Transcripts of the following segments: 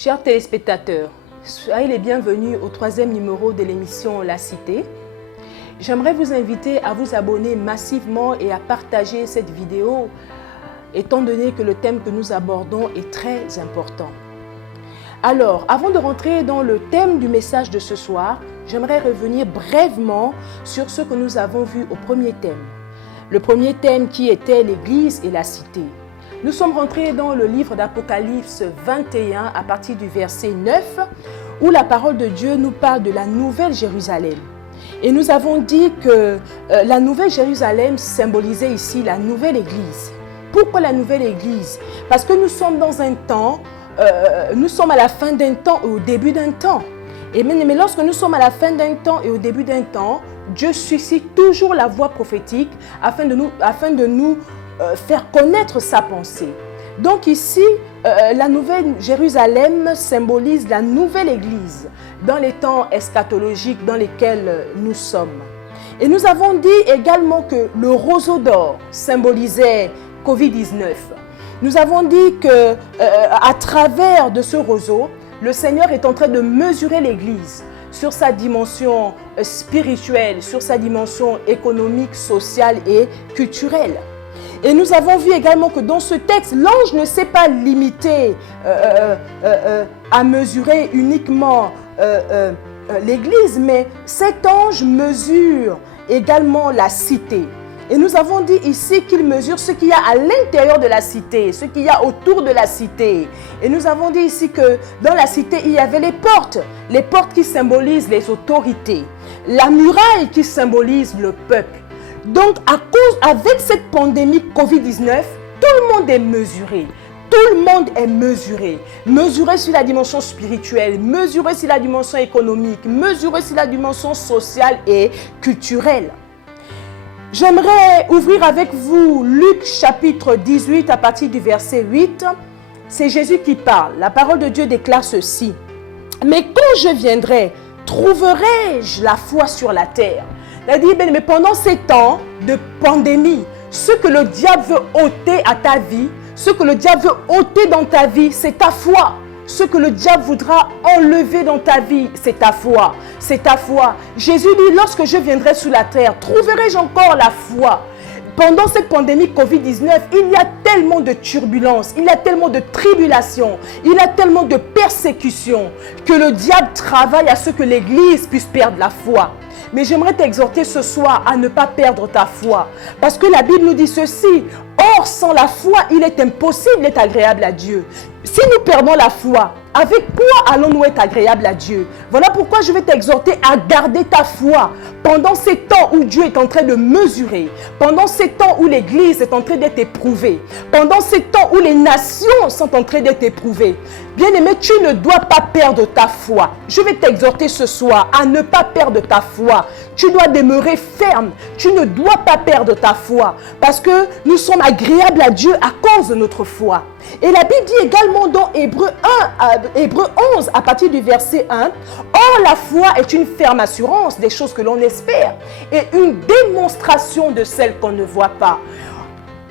Chers téléspectateurs, soyez les bienvenus au 3e numéro de l'émission La Cité. J'aimerais vous inviter à vous abonner massivement et à partager cette vidéo, étant donné que le thème que nous abordons est très important. Alors, avant de rentrer dans le thème du message de ce soir, j'aimerais revenir brièvement sur ce que nous avons vu au premier thème. Le premier thème qui était l'Église et la Cité. Nous sommes rentrés dans le livre d'Apocalypse 21 à partir du verset 9 où la parole de Dieu nous parle de la Nouvelle Jérusalem. Et nous avons dit que la Nouvelle Jérusalem symbolisait ici la Nouvelle Église. Pourquoi la Nouvelle Église? Parce que nous sommes dans un temps, nous sommes à la fin d'un temps et au début d'un temps. Et mais lorsque nous sommes à la fin d'un temps et au début d'un temps, Dieu suscite toujours la voix prophétique afin de nous faire connaître sa pensée. Donc ici, la Nouvelle Jérusalem symbolise la Nouvelle Église dans les temps eschatologiques dans lesquels nous sommes. Et nous avons dit également que le roseau d'or symbolisait Covid-19. Nous avons dit que à travers de ce roseau, le Seigneur est en train de mesurer l'Église sur sa dimension spirituelle, sur sa dimension économique, sociale et culturelle. Et nous avons vu également que dans ce texte, l'ange ne s'est pas limité à mesurer uniquement l'Église, mais cet ange mesure également la cité. Et nous avons dit ici qu'il mesure ce qu'il y a à l'intérieur de la cité, ce qu'il y a autour de la cité. Et nous avons dit ici que dans la cité, il y avait les portes qui symbolisent les autorités, la muraille qui symbolise le peuple. Donc, avec cette pandémie Covid-19, tout le monde est mesuré. Tout le monde est mesuré. Mesuré sur la dimension spirituelle, mesuré sur la dimension économique, mesuré sur la dimension sociale et culturelle. J'aimerais ouvrir avec vous Luc chapitre 18 à partir du verset 8. C'est Jésus qui parle. La parole de Dieu déclare ceci. « Mais quand je viendrai, trouverai-je la foi sur la terre ?» C'est-à-dire, mais pendant ces temps de pandémie, ce que le diable veut ôter à ta vie, ce que le diable veut ôter dans ta vie, c'est ta foi. Ce que le diable voudra enlever dans ta vie, c'est ta foi. C'est ta foi. Jésus dit, lorsque je viendrai sur la terre, trouverai-je encore la foi? Pendant cette pandémie Covid-19, il y a tellement de turbulences, il y a tellement de tribulations, il y a tellement de persécutions que le diable travaille à ce que l'Église puisse perdre la foi. Mais j'aimerais t'exhorter ce soir à ne pas perdre ta foi. Parce que la Bible nous dit ceci. Or, sans la foi, il est impossible d'être agréable à Dieu. Si nous perdons la foi, avec quoi allons-nous être agréables à Dieu? Voilà pourquoi je vais t'exhorter à garder ta foi pendant ces temps où Dieu est en train de mesurer, pendant ces temps où l'Église est en train d'être éprouvée, pendant ces temps où les nations sont en train d'être éprouvées. Bien-aimé, tu ne dois pas perdre ta foi. Je vais t'exhorter ce soir à ne pas perdre ta foi. Tu dois demeurer ferme. Tu ne dois pas perdre ta foi parce que nous sommes agréables à Dieu à cause de notre foi. Et la Bible dit également dans Hébreux 11 à partir du verset 1, « Or la foi est une ferme assurance des choses que l'on espère et une démonstration de celles qu'on ne voit pas. »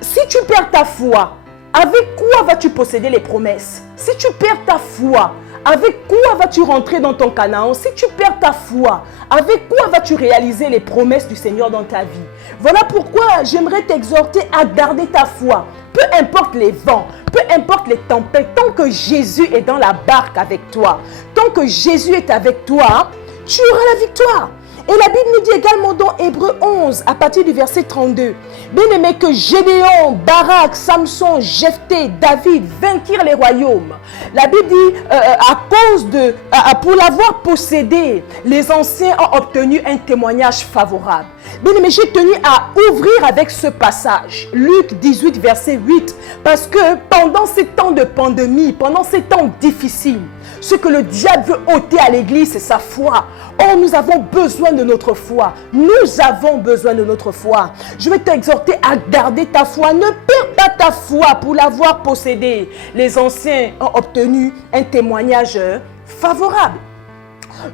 Si tu perds ta foi, avec quoi vas-tu posséder les promesses? Si tu perds ta foi, avec quoi vas-tu rentrer dans ton Canaan? Si tu perds ta foi, avec quoi vas-tu réaliser les promesses du Seigneur dans ta vie? Voilà pourquoi j'aimerais t'exhorter à garder ta foi. Peu importe les vents, peu importe les tempêtes, tant que Jésus est dans la barque avec toi, tant que Jésus est avec toi, tu auras la victoire. Et la Bible nous dit également dans Hébreux 11, à partir du verset 32, « Bien aimé que Gédéon, Barak, Samson, Jephthé, David vainquirent les royaumes. » La Bible dit, pour l'avoir possédé, les anciens ont obtenu un témoignage favorable. Bien aimé, j'ai tenu à ouvrir avec ce passage, Luc 18, verset 8, parce que pendant ces temps de pandémie, pendant ces temps difficiles, ce que le diable veut ôter à l'Église, c'est sa foi. Or, nous avons besoin de notre foi. Nous avons besoin de notre foi. Je vais t'exhorter à garder ta foi. Ne perds pas ta foi pour l'avoir possédée. Les anciens ont obtenu un témoignage favorable.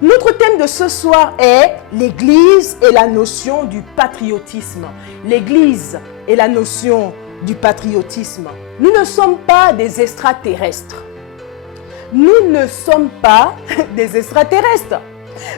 Notre thème de ce soir est l'Église et la notion du patriotisme. L'Église et la notion du patriotisme. Nous ne sommes pas des extraterrestres. nous ne sommes pas des extraterrestres.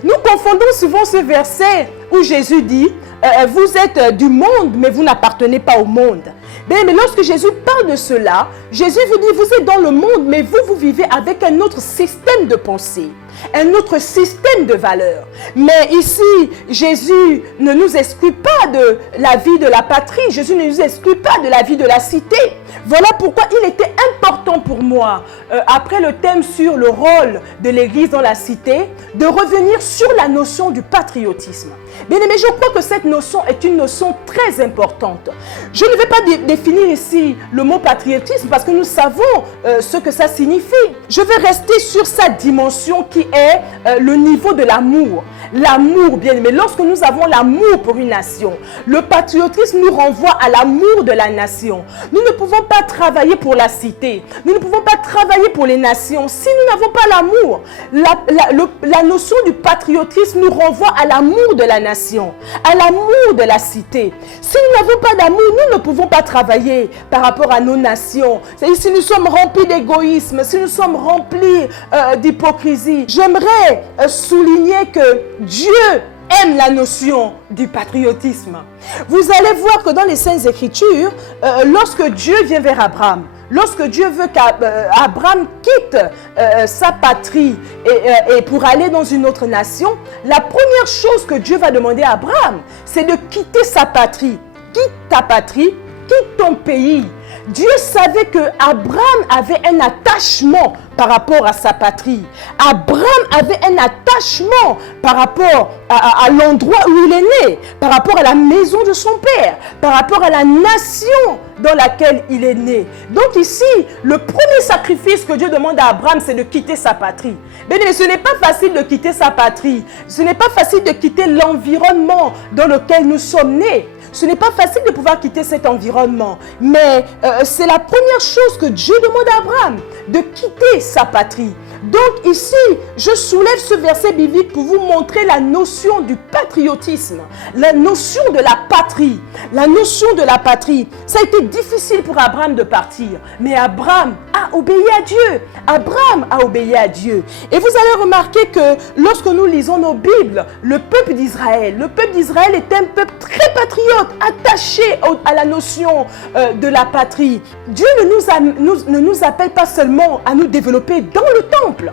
Nous confondons souvent ce verset où Jésus dit « Vous êtes du monde, mais vous n'appartenez pas au monde ». Mais lorsque Jésus parle de cela, Jésus vous dit « Vous êtes dans le monde, mais vous vivez avec un autre système de pensée, un autre système de valeurs. » Mais ici, Jésus ne nous exclut pas de la vie de la patrie, Jésus ne nous exclut pas de la vie de la cité. Voilà pourquoi il était important pour moi, après le thème sur le rôle de l'Église dans la cité, de revenir sur la notion du patriotisme. Bien aimé, je crois que cette notion est une notion très importante. Je ne vais pas définir ici le mot patriotisme parce que nous savons ce que ça signifie. Je vais rester sur sa dimension qui est le niveau de l'amour. L'amour, bien aimé, lorsque nous avons l'amour pour une nation, le patriotisme nous renvoie à l'amour de la nation. Nous ne pouvons pas travailler pour la cité, nous ne pouvons pas travailler pour les nations si nous n'avons pas l'amour. La notion du patriotisme nous renvoie à l'amour de la nation, à l'amour de la cité. Si nous n'avons pas d'amour, nous ne pouvons pas travailler par rapport à nos nations. Si nous sommes remplis d'égoïsme, si nous sommes remplis d'hypocrisie, j'aimerais souligner que Dieu aime la notion du patriotisme. Vous allez voir que dans les Saintes Écritures, lorsque Dieu vient vers Abraham, lorsque Dieu veut qu'Abraham quitte sa patrie et pour aller dans une autre nation, la première chose que Dieu va demander à Abraham, c'est de quitter sa patrie. Quitte ta patrie, quitte ton pays. Dieu savait que Abraham avait un attachement par rapport à sa patrie. Abraham avait un attachement par rapport à l'endroit où il est né, par rapport à la maison de son père, par rapport à la nation dans laquelle il est né. Donc ici, le premier sacrifice que Dieu demande à Abraham, c'est de quitter sa patrie. Mais ce n'est pas facile de quitter sa patrie. Ce n'est pas facile de quitter l'environnement dans lequel nous sommes nés. Ce n'est pas facile de pouvoir quitter cet environnement. Mais c'est la première chose que Dieu demande à Abraham, de quitter sa patrie. Donc ici, je soulève ce verset biblique pour vous montrer la notion du patriotisme, la notion de la patrie. La notion de la patrie, ça a été difficile pour Abraham de partir, mais Abraham a obéi à Dieu. Abraham a obéi à Dieu. Et vous allez remarquer que lorsque nous lisons nos Bibles, le peuple d'Israël est un peuple très patriote, attaché à la notion de la patrie. Dieu ne nous appelle pas seulement à nous développer dans le temple.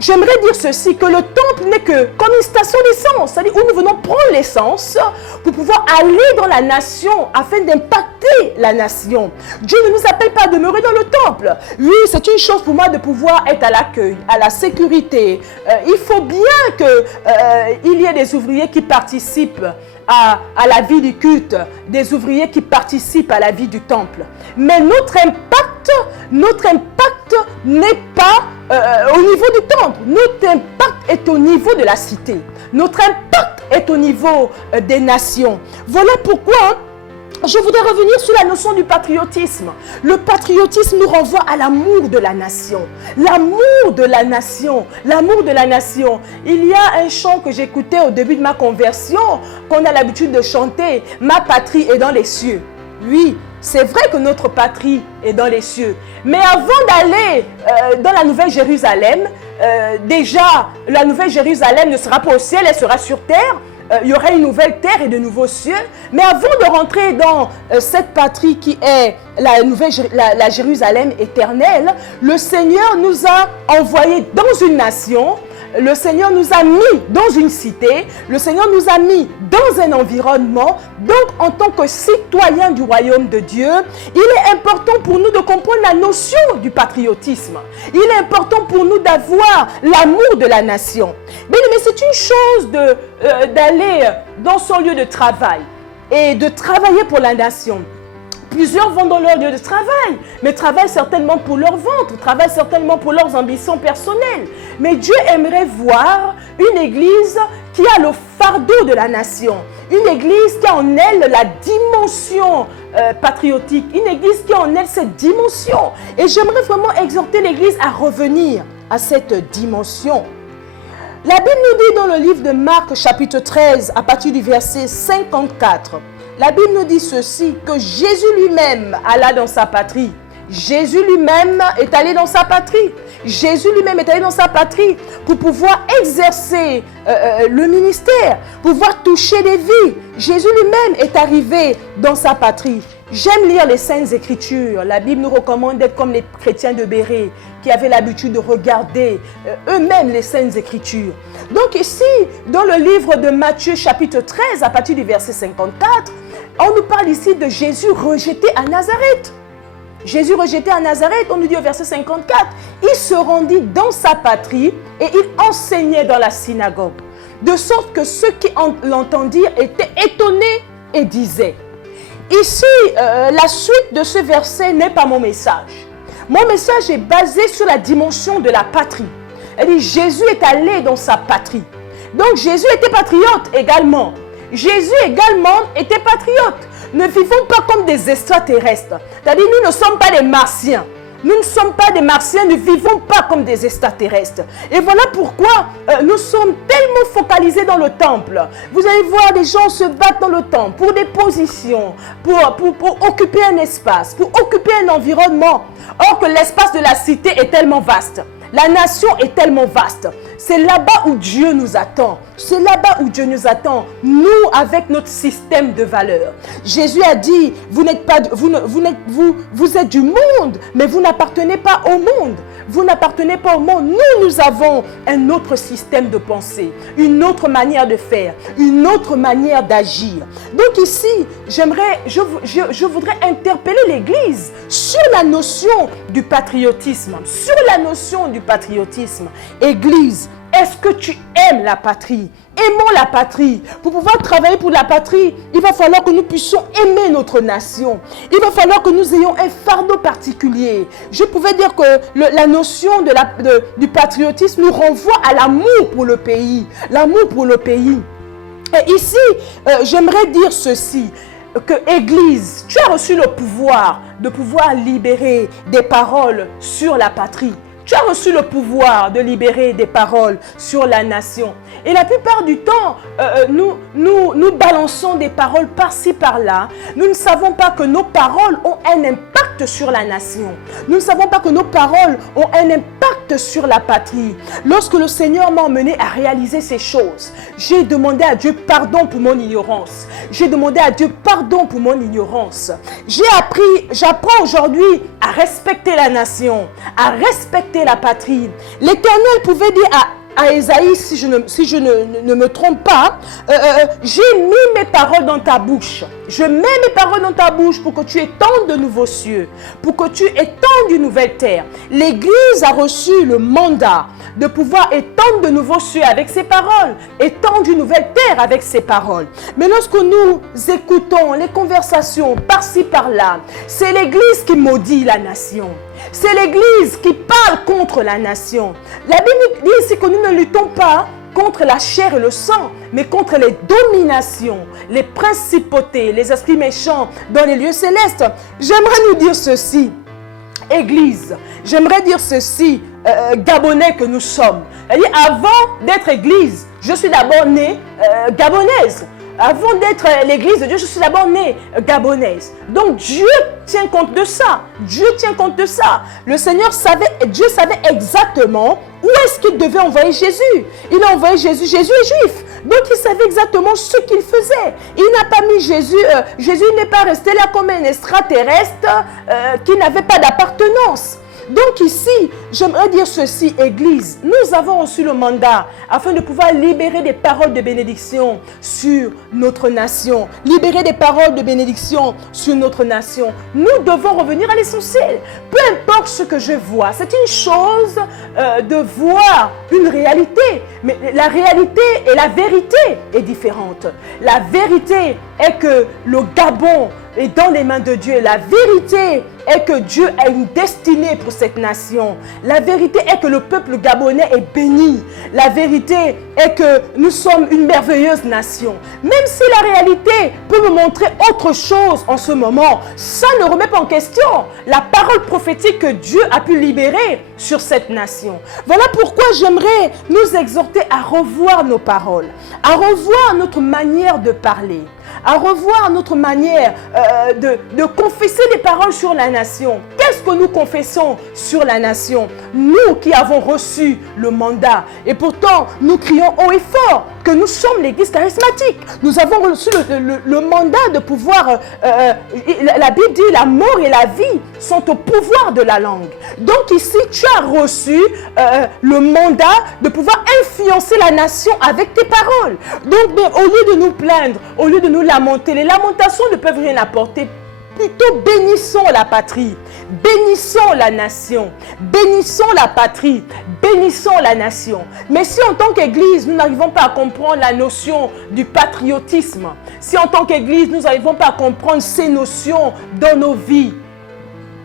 J'aimerais dire ceci, que le temple n'est que comme une station d'essence, c'est-à-dire où nous venons prendre l'essence pour pouvoir aller dans la nation afin d'impacter la nation. Dieu ne nous appelle pas à demeurer dans le temple. Oui, c'est une chose pour moi de pouvoir être à l'accueil, à la sécurité. Il faut bien qu'il y ait des ouvriers qui participent à la vie du culte, des ouvriers qui participent à la vie du temple. Mais notre impact n'est pas au niveau du temple. Notre impact est au niveau de la cité. Notre impact est au niveau des nations. Voilà pourquoi je voudrais revenir sur la notion du patriotisme. Le patriotisme nous renvoie à l'amour de la nation. L'amour de la nation. L'amour de la nation. Il y a un chant que j'écoutais au début de ma conversion, qu'on a l'habitude de chanter. Ma patrie est dans les cieux. Oui, c'est vrai que notre patrie est dans les cieux. Mais avant d'aller dans la Nouvelle Jérusalem, déjà, la Nouvelle Jérusalem ne sera pas au ciel, elle sera sur terre. Il y aura une nouvelle terre et de nouveaux cieux. Mais avant de rentrer dans cette patrie qui est la Jérusalem éternelle, le Seigneur nous a envoyés dans une nation. Le Seigneur nous a mis dans une cité, le Seigneur nous a mis dans un environnement. Donc, en tant que citoyens du royaume de Dieu, il est important pour nous de comprendre la notion du patriotisme. Il est important pour nous d'avoir l'amour de la nation. Mais c'est une chose d'aller dans son lieu de travail et de travailler pour la nation. Plusieurs vont dans leur lieu de travail, mais travaillent certainement pour leur ventre, travaillent certainement pour leurs ambitions personnelles. Mais Dieu aimerait voir une église qui a le fardeau de la nation, une église qui a en elle la dimension patriotique, une église qui a en elle cette dimension. Et j'aimerais vraiment exhorter l'église à revenir à cette dimension. La Bible nous dit dans le livre de Marc, chapitre 13, à partir du verset 54, la Bible nous dit ceci, que Jésus lui-même alla dans sa patrie. Jésus lui-même est allé dans sa patrie. Jésus lui-même est allé dans sa patrie pour pouvoir exercer le ministère, pouvoir toucher des vies. Jésus lui-même est arrivé dans sa patrie. J'aime lire les Saintes Écritures. La Bible nous recommande d'être comme les chrétiens de Bérée qui avaient l'habitude de regarder eux-mêmes les Saintes Écritures. Donc ici, dans le livre de Matthieu chapitre 13, à partir du verset 54, on nous parle ici de Jésus rejeté à Nazareth. Jésus rejeté à Nazareth, on nous dit au verset 54, il se rendit dans sa patrie et il enseignait dans la synagogue. De sorte que ceux qui l'entendirent étaient étonnés et disaient. Ici, la suite de ce verset n'est pas mon message. Mon message est basé sur la dimension de la patrie. Elle dit, Jésus est allé dans sa patrie. Donc Jésus était patriote également. Jésus également était patriote. Ne vivons pas comme des extraterrestres. C'est-à-dire, nous ne sommes pas des martiens. Nous ne sommes pas des martiens, ne vivons pas comme des extraterrestres. Et voilà pourquoi nous sommes tellement focalisés dans le temple. Vous allez voir des gens se battre dans le temple pour des positions, pour occuper un espace, pour occuper un environnement. Or que l'espace de la cité est tellement vaste. La nation est tellement vaste. C'est là-bas où Dieu nous attend. C'est là-bas où Dieu nous attend. Nous, avec notre système de valeurs. Jésus a dit, vous êtes du monde, mais vous n'appartenez pas au monde. Vous n'appartenez pas au monde. Nous avons un autre système de pensée, une autre manière de faire, une autre manière d'agir. Donc ici, je voudrais interpeller l'Église sur la notion du patriotisme. Sur la notion du patriotisme. Église, est-ce que tu aimes la patrie? Aimons la patrie. Pour pouvoir travailler pour la patrie, il va falloir que nous puissions aimer notre nation. Il va falloir que nous ayons un fardeau particulier. Je pouvais dire que la notion du patriotisme nous renvoie à l'amour pour le pays. L'amour pour le pays. Et ici, j'aimerais dire ceci. Que Église, tu as reçu le pouvoir de pouvoir libérer des paroles sur la patrie. Tu as reçu le pouvoir de libérer des paroles sur la nation. Et la plupart du temps, nous balançons des paroles par-ci, par-là. Nous ne savons pas que nos paroles ont un impact sur la nation. Nous ne savons pas que nos paroles ont un impact sur la patrie. Lorsque le Seigneur m'a emmené à réaliser ces choses, j'ai demandé à Dieu pardon pour mon ignorance. J'ai demandé à Dieu pardon pour mon ignorance. J'apprends aujourd'hui à respecter la nation, à respecter la patrie. L'Éternel pouvait dire à Ésaïe, si je ne me trompe pas, j'ai mis mes paroles dans ta bouche. Je mets mes paroles dans ta bouche pour que tu étendes de nouveaux cieux, pour que tu étendes une nouvelle terre. L'Église a reçu le mandat de pouvoir étendre de nouveaux cieux avec ses paroles, étendre une nouvelle terre avec ses paroles. Mais lorsque nous écoutons les conversations par-ci par-là, c'est l'Église qui maudit la nation. C'est l'Église qui parle contre la nation. La Bible dit ici que nous ne luttons pas contre la chair et le sang, mais contre les dominations, les principautés, les esprits méchants dans les lieux célestes. J'aimerais nous dire ceci, Église, j'aimerais dire ceci, Gabonais que nous sommes. C'est-à-dire, avant d'être Église, je suis d'abord née gabonaise. Avant d'être l'Église de Dieu, je suis d'abord née gabonaise. Donc Dieu tient compte de ça. Dieu tient compte de ça. Le Seigneur Dieu savait exactement où est-ce qu'il devait envoyer Jésus. Il a envoyé Jésus. Jésus est juif. Donc il savait exactement ce qu'il faisait. Il n'a pas mis Jésus. Jésus n'est pas resté là comme un extraterrestre qui n'avait pas d'appartenance. Donc ici, j'aimerais dire ceci, Église, nous avons reçu le mandat afin de pouvoir libérer des paroles de bénédiction sur notre nation. Libérer des paroles de bénédiction sur notre nation. Nous devons revenir à l'essentiel. Peu importe ce que je vois, c'est une chose de voir une réalité. Mais la réalité et la vérité est différente. La vérité est que le Gabon est dans les mains de Dieu. La vérité est que Dieu a une destinée pour cette nation. La vérité est que le peuple gabonais est béni. La vérité est que nous sommes une merveilleuse nation. Même si la réalité peut me montrer autre chose en ce moment, ça ne remet pas en question la parole prophétique que Dieu a pu libérer sur cette nation. Voilà pourquoi j'aimerais nous exhorter à revoir nos paroles, à revoir notre manière de parler, à revoir notre manière de confesser des paroles sur la nation. Qu'est-ce que nous confessons sur la nation? Nous qui avons reçu le mandat. Et pourtant, nous crions haut et fort que nous sommes l'église charismatique. Nous avons reçu le mandat de pouvoir, la Bible dit, la mort et la vie sont au pouvoir de la langue. Donc ici, tu as reçu le mandat de pouvoir influencer la nation avec tes paroles. Donc, au lieu de nous plaindre, au lieu de nous lamenter, les lamentations ne peuvent rien apporter. Plutôt bénissons la patrie, bénissons la nation, bénissons la patrie, bénissons la nation. Mais si en tant qu'Église, nous n'arrivons pas à comprendre la notion du patriotisme, si en tant qu'Église, nous n'arrivons pas à comprendre ces notions dans nos vies,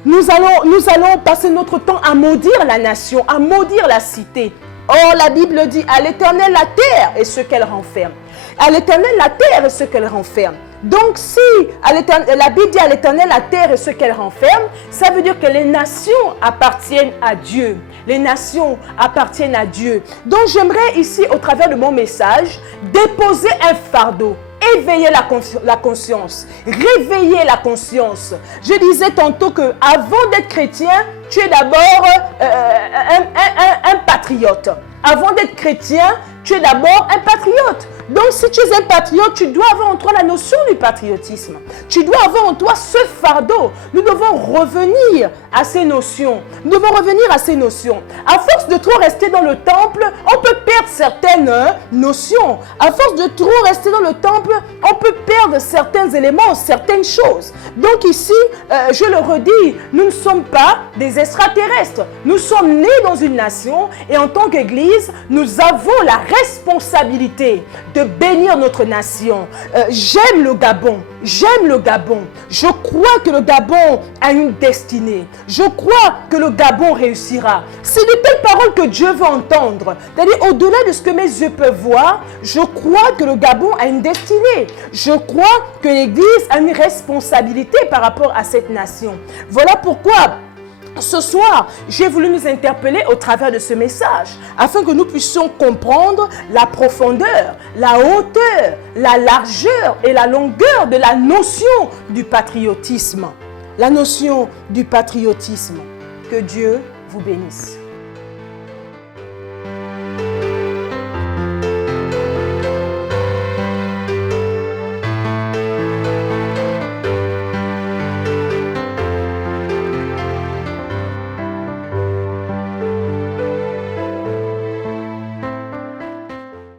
nous allons passer notre temps à maudire la nation, à maudire la cité. Or, la Bible dit, à l'Éternel la terre et ce qu'elle renferme. À l'Éternel la terre et ce qu'elle renferme. Donc, si la Bible dit à l'Éternel la terre et ce qu'elle renferme, ça veut dire que les nations appartiennent à Dieu. Les nations appartiennent à Dieu. Donc, j'aimerais ici, au travers de mon message, déposer un fardeau. Éveiller la conscience, réveiller la conscience. Je disais tantôt que avant d'être chrétien, tu es d'abord un patriote. Avant d'être chrétien, tu es d'abord un patriote. Donc, si tu es un patriote, tu dois avoir en toi la notion du patriotisme. Tu dois avoir en toi ce fardeau. Nous devons revenir à ces notions. Nous devons revenir à ces notions. À force de trop rester dans le temple, on peut perdre certaines notions. À force de trop rester dans le temple, on peut perdre certains éléments, certaines choses. Donc ici, je le redis, nous ne sommes pas des extraterrestres. Nous sommes nés dans une nation et en tant qu'Église, nous avons la responsabilité de bénir notre nation. J'aime le Gabon. J'aime le Gabon. Je crois que le Gabon a une destinée. Je crois que le Gabon réussira. C'est de telles paroles que Dieu veut entendre. C'est-à-dire, au-delà de ce que mes yeux peuvent voir, je crois que le Gabon a une destinée. Je crois que l'Église a une responsabilité par rapport à cette nation. Voilà pourquoi ce soir, j'ai voulu nous interpeller au travers de ce message, afin que nous puissions comprendre la profondeur, la hauteur, la largeur et la longueur de la notion du patriotisme. La notion du patriotisme. Que Dieu vous bénisse.